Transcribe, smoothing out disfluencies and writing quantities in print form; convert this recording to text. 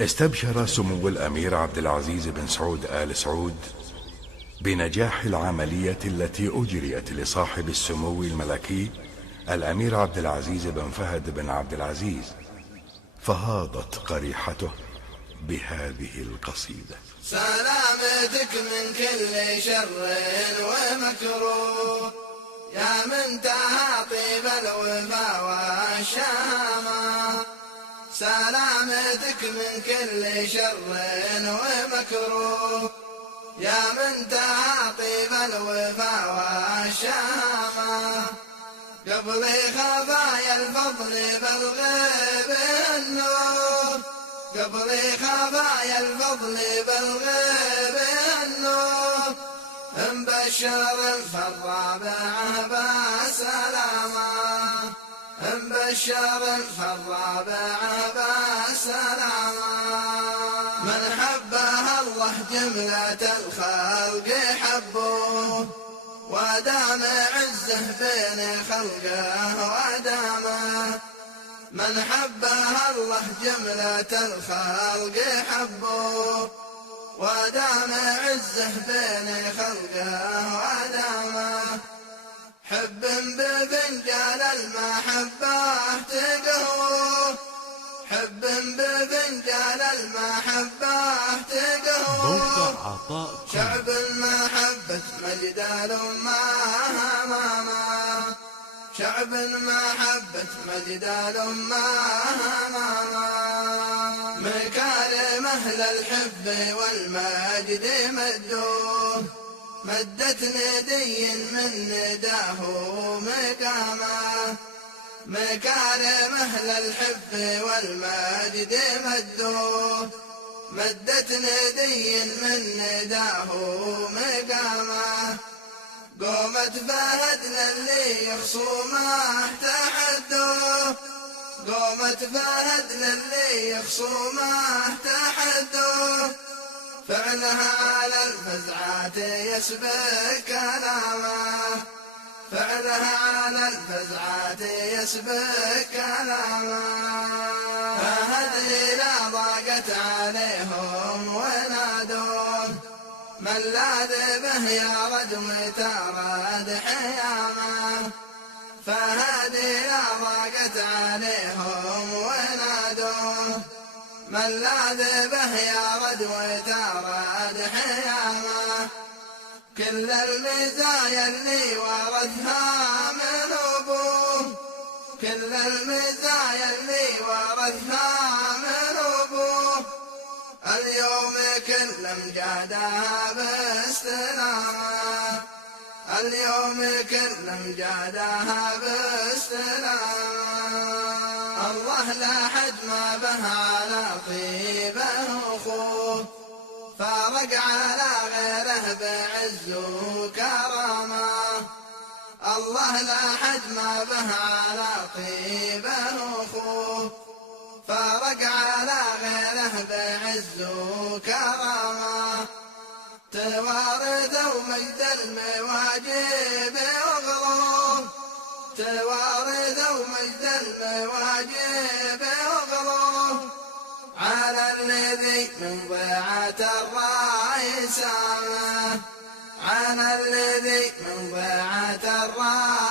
استبشر سمو الأمير عبد العزيز بن سعود آل سعود بنجاح العملية التي أجريت لصاحب السمو الملكي الأمير عبد العزيز بن فهد بن عبد العزيز، فهاضت قريحته بهذه القصيدة: سلامتك من كل شر ومكروه يا من طيب الوفا والشامة، سلامتك من كل شر ومكروه يا من طيب الوفا والشامة، قبل خفايا الفضل بالغيب النور، قبل خفايا الفضل بالغيب النور، مبشر فالرابعه بالسلامه، مبشر فالرابعه بالسلامه، من حبها الله جمله الخلق حبوه، ودام عزه بين خلقه ودامه، من حبها الله جملة الخلق حبوه، ودام عزه بين خلقه ودامه، حب بفنجان المحبة تقهوه، حب بفنجان المحبة تقهوه، شعب المحبة مجد الأمة أمامه، شعب المحبة مجد الأمة أمامه، مكارم أهل الحب والمجد مدوه، مدت ندي من نداه مقامه، مكارم أهل الحب والمجد مدوه، مدت ندي من نداه مقامه، قومت فهد للي يخصومه تحدوه، قومت فهد للي يخصومه تحدوه، فعلها على الفزعات يسبق كلامه، فعلها على الفزعات يسبق كلامه، فهد إذا ضاقت عليهم ونادوه، من لاذ به يا رجم تراد حيامه، فهد إذا ضاقت عليهم ونادوه، من لاذ به يا رجم تراد حيامه، كل المزايا اللي ورثها من أبوه، كل المزايا اللي ورثها من أبوه، اليوم كل مجادها باستلامه، اليوم كل مجادها باستلامه، الله لا حد ما به على طيبه أخوه، فارق على غيره بعز وكرامه، الله لا حد ما به على طيبه أخوه، فارق على غيره بعز وكرامه، توارثوا مجد المواجب وغلوه، توارثوا مجد المواجب وغلوه، على الذي من ضيعة الراي سامه، على الذي من ضيعة الراي